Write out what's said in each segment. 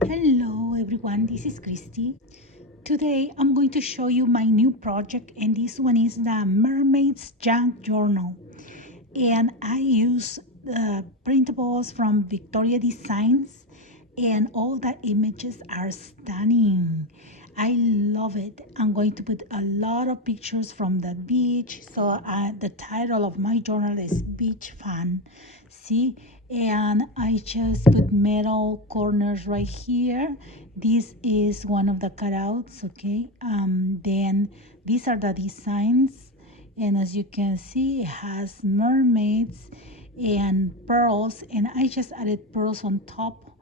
Hello everyone, this is Christy. Today I'm going to show you my new project, and this one is the Mermaid's Junk Journal. And I use the printables from VectoriaDesigns, and all the images are stunning. I love it. I'm going to put a lot of pictures from the beach. So the title of my journal is Beach Fun. See, and I just put metal corners right here. This is one of the cutouts. Okay, then these are the designs, and as you can see, it has mermaids and pearls, and I just added pearls on top.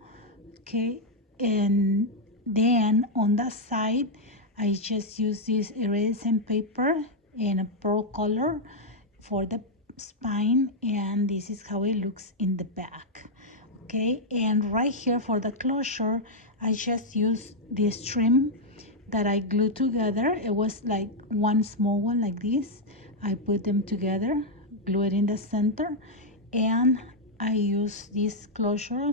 Okay, and then on that side I just use this iridescent paper and a pearl color for the spine, and this is how it looks in the back. Okay, and right here for the closure I just use this trim that I glued together. It was like one small one like this. I put them together, glue it in the center, and I use this closure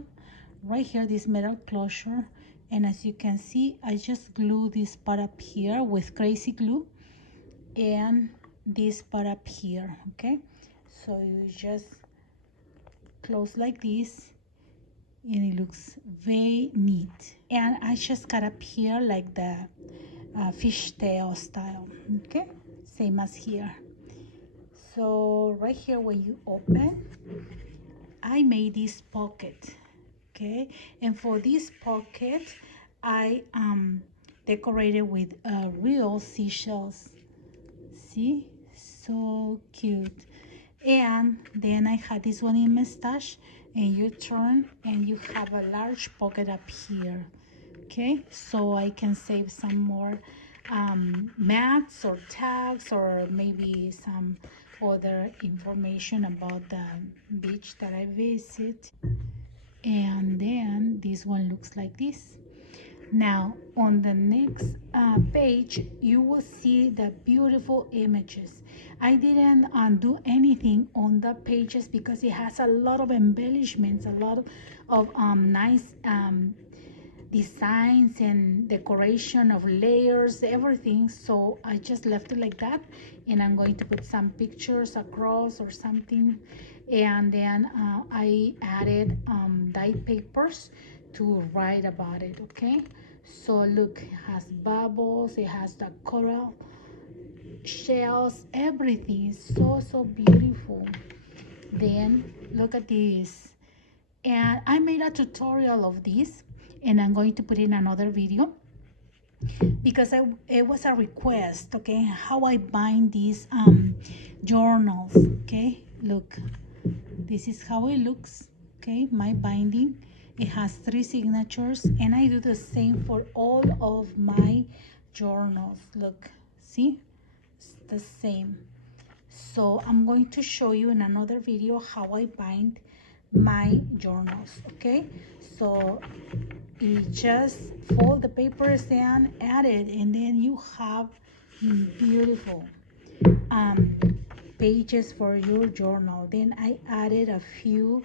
right here, this metal closure. And as you can see, I just glue this part up here with crazy glue, and this part up here. Okay, so you just close like this, and it looks very neat. And I just cut up here like the fishtail style. Okay, same as here. So right here, when you open, I made this pocket. Okay, and for this pocket I decorated with real seashells. See, so cute. And then I had this one in my stash, and you turn and you have a large pocket up here. Okay, so I can save some more mats or tags, or maybe some other information about the beach that I visit. And then this one looks like this. Now on the next page you will see the beautiful images. I didn't do anything on the pages because it has a lot of embellishments, a lot of nice designs and decoration of layers, everything. So I just left it like that, and I'm going to put some pictures across or something. And then I added dyed papers to write about it. Okay, so look, it has bubbles, it has the coral shells, everything is so beautiful. Then look at this, and I made a tutorial of this, and I'm going to put in another video because it was a request. Okay, how I bind these journals. Okay, look, this is how it looks. Okay, my binding, it has 3 signatures, and I do the same for all of my journals. Look, see, it's the same. So I'm going to show you in another video how I bind my journals. Okay, so you just fold the papers and add it, and then you have beautiful pages for your journal. Then I added a few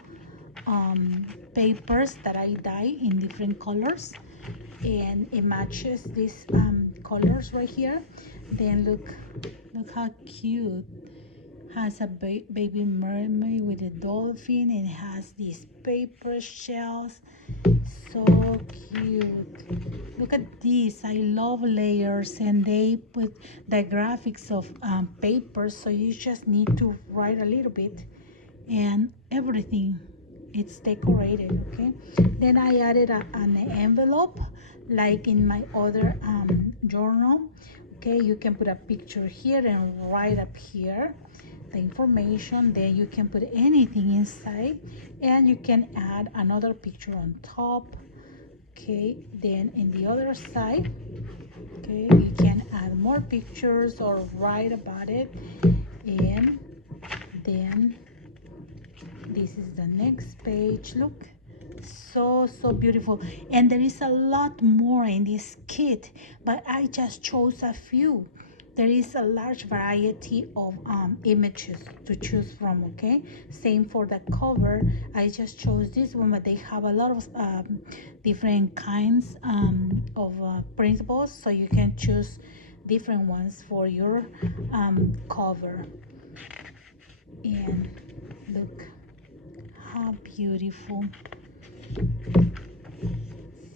papers that I dye in different colors, and it matches these colors right here. Then look how cute. Has a baby mermaid with a dolphin, and it has these paper shells. So cute. Look at this. I love layers, and they put the graphics of paper, so you just need to write a little bit, and everything it's decorated. Okay, then I added an envelope like in my other journal. Okay, you can put a picture here and write up here the information. Then you can put anything inside, and you can add another picture on top. Okay, then in the other side, okay, you can add more pictures or write about it. And then this is the next page. Look, so beautiful. And there is a lot more in this kit, but I just chose a few. there is a large variety of images to choose from. Okay, same for the cover. I just chose this one, but they have a lot of different kinds of printables, so you can choose different ones for your cover. And look how beautiful.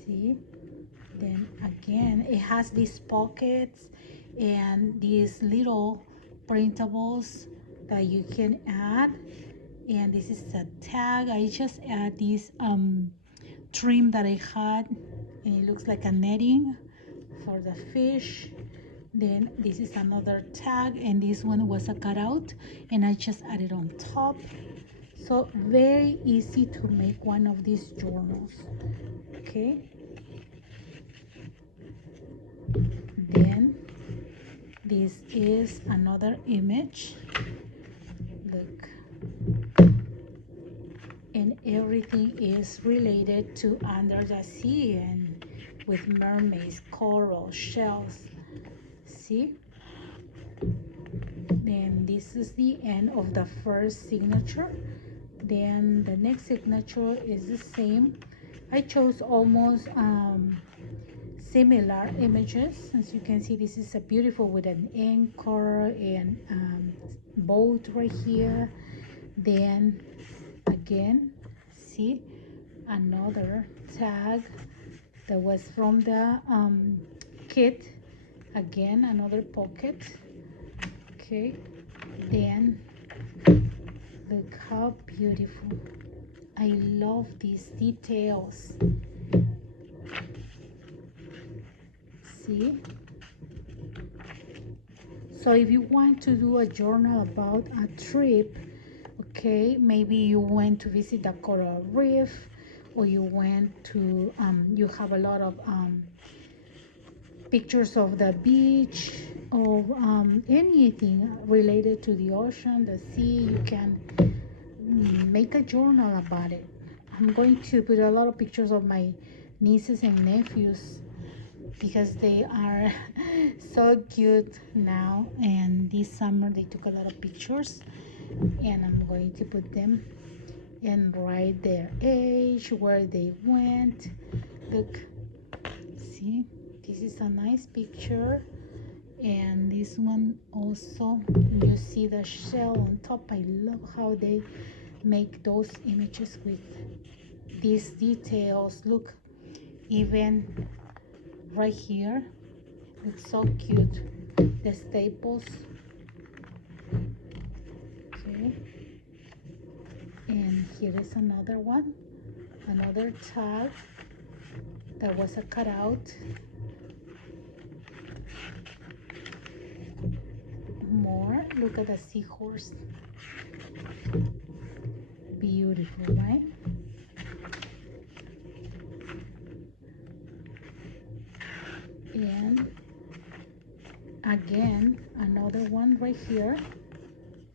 See, then again it has these pockets and these little printables that you can add. And this is a tag. I just add this trim that I had, and it looks like a netting for the fish. Then this is another tag, and this one was a cutout, and I just added on top. So very easy to make one of these journals. Okay, then this is another image. Look, and everything is related to under the sea and with mermaids, coral, shells. See, then this is the end of the first signature. Then the next signature is the same. I chose almost similar images. As you can see, this is a beautiful with an anchor and boat right here. Then again, see, another tag that was from the kit. Again, another pocket. Okay, then look how beautiful. I love these details. See, so if you want to do a journal about a trip, okay, maybe you went to visit the coral reef, or you went to you have a lot of pictures of the beach, of anything related to the ocean, the sea. You can make a journal about it. I'm going to put a lot of pictures of my nieces and nephews because they are so cute now, and this summer they took a lot of pictures, and I'm going to put them and write their age, where they went. Look, see, this is a nice picture. And this one also, you see the shell on top. I love how they make those images with these details. Look, even right here, it's so cute. The staples. Okay, and here is another one, another tag that was a cutout. More, look at the seahorse. Beautiful, right? And again, another one right here,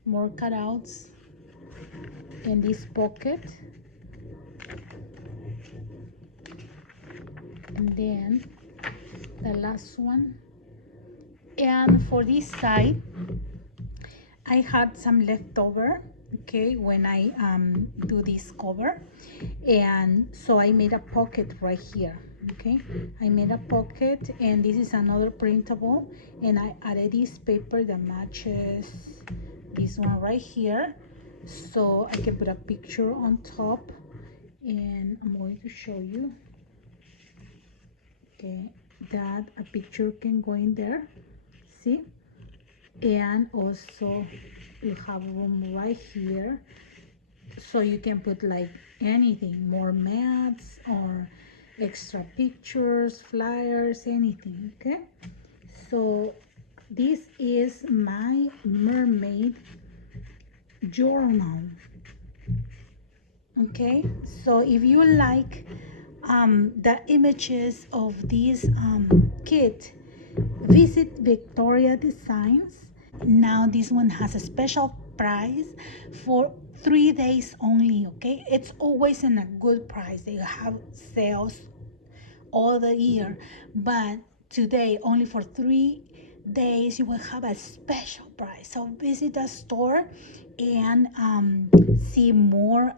more cutouts in this pocket. And then the last one. And for this side, I had some leftover, okay, when I do this cover, and so I made a pocket right here. Okay, I made a pocket, and this is another printable, and I added this paper that matches this one right here, so I can put a picture on top, and I'm going to show you, okay, that a picture can go in there. See, and also you have room right here, so you can put like anything, more mats or extra pictures, flyers, anything. Okay, so this is my mermaid journal. Okay, so if you like the images of this kit, visit VectoriaDesigns. Now this one has a special price for 3 days only. Okay, it's always in a good price. They have sales all the year, but today only for 3 days you will have a special price. So visit the store and see more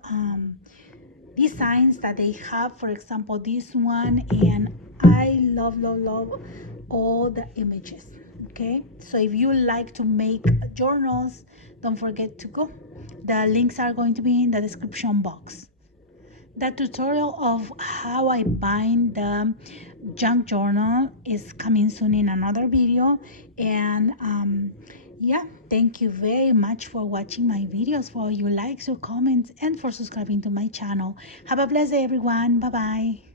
designs that they have. For example, this one, and I love all the images. Okay, so if you like to make journals, don't forget to go. The links are going to be in the description box. The tutorial of how I bind the junk journal is coming soon in another video. And yeah, thank you very much for watching my videos, for your likes, your comments, and for subscribing to my channel. Have a blessed day, everyone. Bye bye.